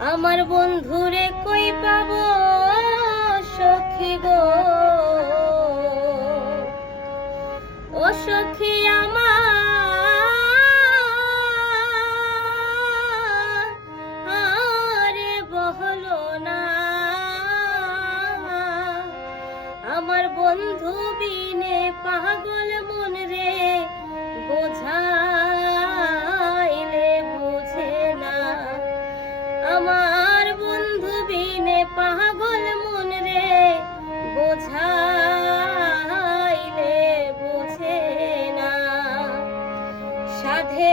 আমার বন্ধুরে কই পাব সখী গো? ও সখী আমার, আরে না। আমার বন্ধু বিনে পাগল মন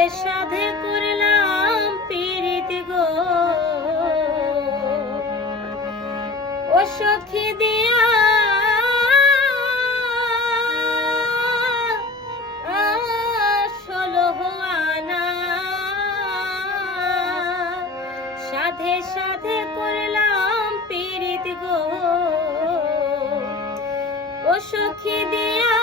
সাধে করলাম পীড়িত গো। ও সখী দিয়া সাধে সাধে করলাম পীড়িত গো। ও সখী দিয়া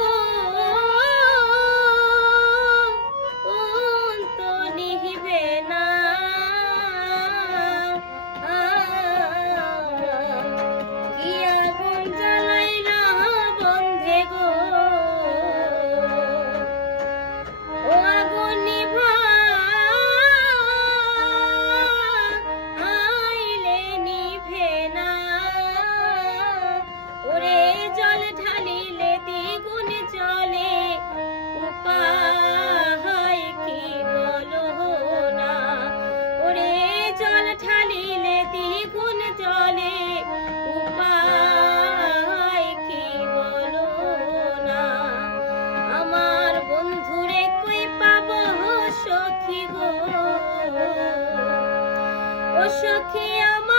ও সখী আমার